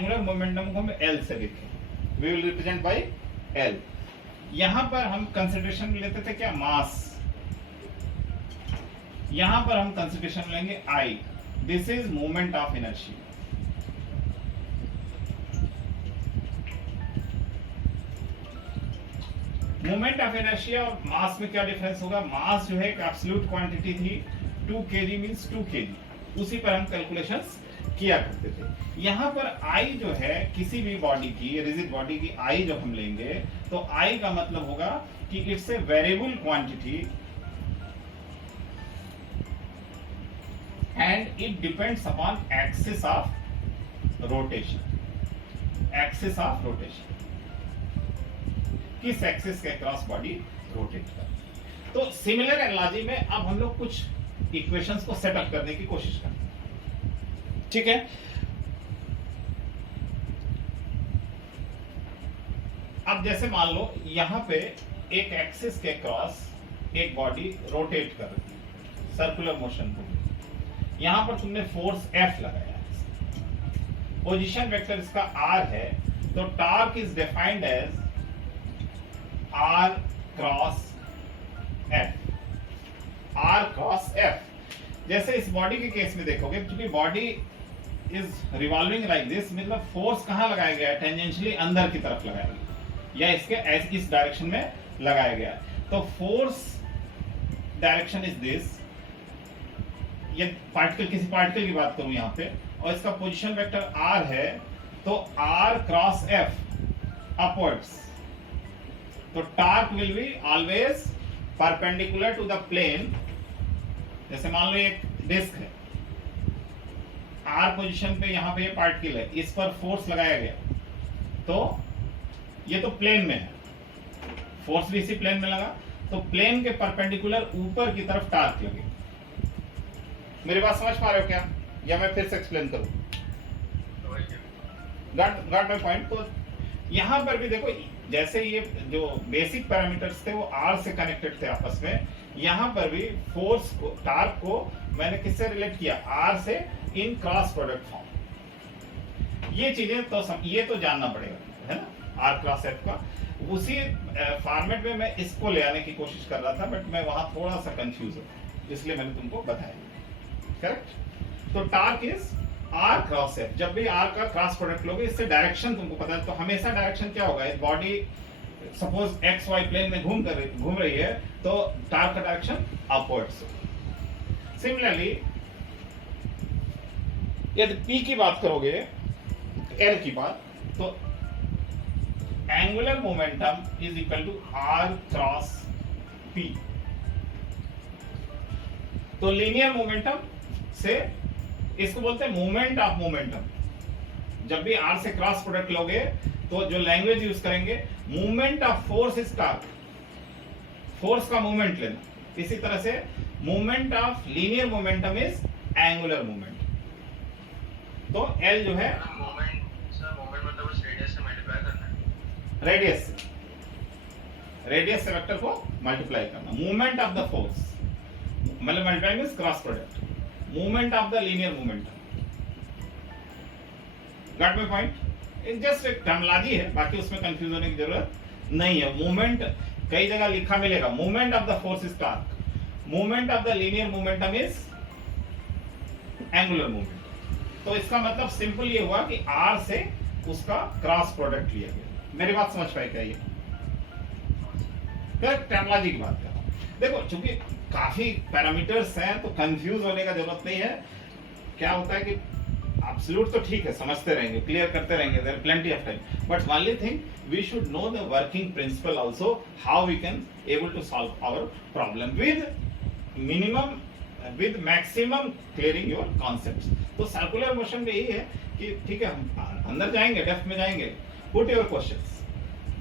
Angular momentum को हम L से लिखें, we will represent by L. यहां पर हम कंसिडरेशन में लेते थे क्या, मास, यहां पर हम कंसिडरेशन लेंगे I, this is moment of inertia. Moment of inertia और मास में क्या डिफरेंस होगा, मास जो है एक एब्सोल्यूट क्वांटिटी थी, 2 kg मींस 2 kg, उसी पर हम कैलकुलेशंस किया करते थे। यहां पर आई जो है किसी भी बॉडी की, रिजिड बॉडी की आई जब हम लेंगे तो आई का मतलब होगा कि it's a variable quantity and it depends upon axis of rotation. Axis of rotation, किस एक्सिस के क्रॉस बॉडी रोटेट कर। तो सिमिलर एनालॉजी में अब हम लोग कुछ इक्वेशंस को सेटअप करने की कोशिश करते हैं, ठीक है। अब जैसे मान लो यहां पे एक एक्सिस के क्रॉस एक बॉडी रोटेट कर रही है, सर्कुलर मोशन को, यहां पर तुमने फोर्स F लगाया है, पोजीशन वेक्टर इसका R है, तो torque is defined as R cross F, R cross F। जैसे इस बॉडी के केस में देखोगे, क्योंकि body is revolving like this, मतलब फोर्स कहां लगाया गया है, टेंजेंशियली अंदर की तरफ लगाया गया, या इसके इस डायरेक्शन में लगाया गया। तो फोर्स डायरेक्शन इज दिस, ये पार्टिकल, किसी पार्टिकल की बात करूं यहां पे, और इसका पोजीशन वेक्टर R है, तो R क्रॉस F अपवर्ड्स, तो torque will be always perpendicular to the plane. जैसे मान लो एक डिस्क है, R पोजीशन पे, यहां पे ये पार्टिकल है, इस पर फोर्स लगाया गया, तो ये तो प्लेन में है, फोर्स भी इसी प्लेन में लगा, तो प्लेन के परपेंडिकुलर ऊपर की तरफ टॉर्क लगे। मेरी बात समझ पा रहे हो क्या, या मैं फिर से एक्सप्लेन करूं? Got my point. तो यहां पर भी देखो, जैसे ये जो बेसिक पैरामीटर्स थे वो R से कनेक्टेड थे आपस में, यहां पर भी फोर्स को, टॉर्क को मैंने किससे रिलेट किया, R से, इन क्रॉस प्रोडक्ट फॉर्म। ये चीजें तो ये तो जानना पड़ेगा, है ना, R क्रॉस F का। उसी फॉर्मेट में मैं इसको ले आने की कोशिश कर रहा था, बट मैं वहां थोड़ा सा कंफ्यूज हूं, इसलिए मैंने तुमको बताया। करेक्ट। तो torque is R cross F। जब भी R का क्रॉस प्रोडक्ट लोगे, इससे डायरेक्शन तुमको पता है, तो हमेशा डायरेक्शन क्या होगा, बॉडी सपोज XY प्लेन में घूम रही है, तो टॉर्क का डायरेक्शन अपवर्ड्स। सिमिलरली यदि P की बात करोगे, L की बात, तो angular momentum is equal to R cross P। तो लीनियर मोमेंटम से इसको बोलते हैं मोमेंट ऑफ मोमेंटम। जब भी R से क्रॉस प्रोडक्ट लोगे तो जो लैंग्वेज यूज करेंगे, moment of force is torque, force का मोमेंट लेना। इसी तरह से moment of linear momentum is angular moment. तो L जो है मोमेंट मतलब उस रेडियस से मल्टीप्लाई करना है, रेडियस से वेक्टर को मल्टीप्लाई करना। मूवमेंट ऑफ द फोर्स मतलब multiply means cross product, movement of the linear momentum. Got my point. Just एक टर्मिनोलॉजी है, बाकी उसमें कंफ्यूज होने की जरूरत नहीं है। मूवमेंट कई जगह लिखा मिलेगा, movement of the force is torque, movement of the linear momentum is angular movement. तो इसका मतलब सिंपल ये हुआ कि R से उसका क्रॉस प्रोडक्ट लिया गया। मेरी बात समझ पाए क्या? ये टर्मिनोलॉजी की बात कर रहा हूं। देखो, चूंकि काफी पैरामीटर्स हैं तो कंफ्यूज होने का जरूरत नहीं है। क्या होता है कि एब्सोल्यूट तो ठीक है, समझते रहेंगे, क्लियर करते रहेंगे, there plenty of time, but only thing we should know the working principle also, how we can able to solve our problem with maximum clearing your concepts. तो सर्कुलर मोशन में यही है कि ठीक है, हम अंदर जाएंगे, डेप्थ में जाएंगे, पुट योर क्वेश्चंस,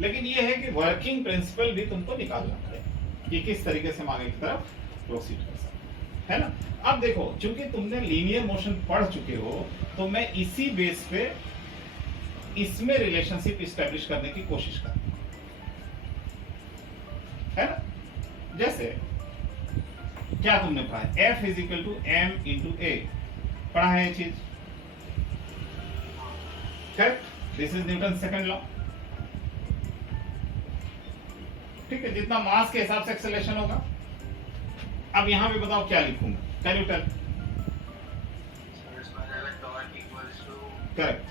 लेकिन ये है कि वर्किंग प्रिंसिपल भी तुमको निकालना पड़ेगा कि किस तरीके से हम आगे की तरफ प्रोसीड कर सकते हैं, है ना। अब देखो, चूंकि तुमने लीनियर मोशन पढ़ चुके हो, तो मैं इसी बेस पे इसमें रिलेशनशिप स्टैब्लिश करने की कोशिश कर, है ना। जैसे क्या तुमने पढ़ा है, F is equal to M into A, पढ़ा है ये चीज, correct, this is Newton second law. ठीक है, जितना मास के हिसाब से एक्सेलरेशन होगा। अब यहां पे बताओ क्या लिखूंगा, कैन यू टेल? So इसमें आ जाएगा torque equals to correct,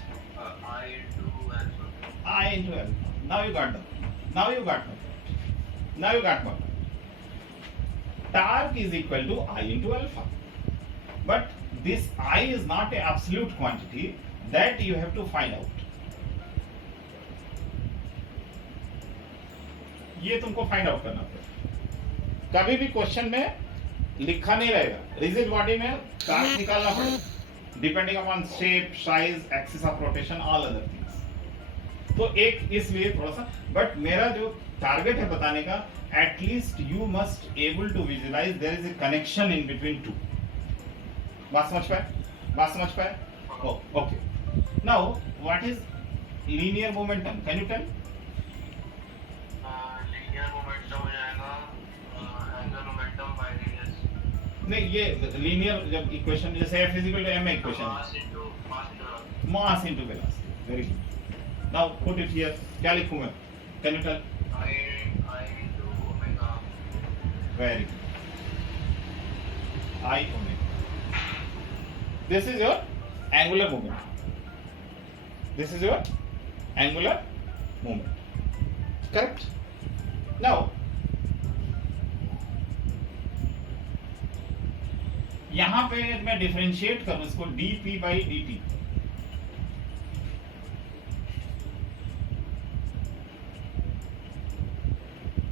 I into alpha. I into L. Now you got them. Now you got them. Now you got one. Torque is equal to I into alpha. But this I is not an absolute quantity that you have to find out. ये तुमको find out करना पड़ेगा। कभी भी question में लिखा नहीं रहेगा, रिजिड बॉडी में टॉर्क निकालना पड़ेगा depending upon shape, size, axis of rotation, all other things. तो एक इसलिए थोड़ा सा, बट मेरा जो टारगेट है बताने का, at least you must able to visualize there is a connection in between two. बात समझ पाए? बात समझ पाए? Okay. Now what is linear momentum, can you tell? Linear momentum हो जाएगा angular momentum by radius. नहीं, ये लीनियर जब इक्वेशन जैसे f is equal to m equation, Mass into velocity. Mass into velocity. Very good. Now put it here, क्या लिखूं मैं, can you tell? I into omega. Very good, I omega. This is your angular moment, this is your angular moment, correct? Now यहां पे मैं differentiate करूं इसको dp by dt,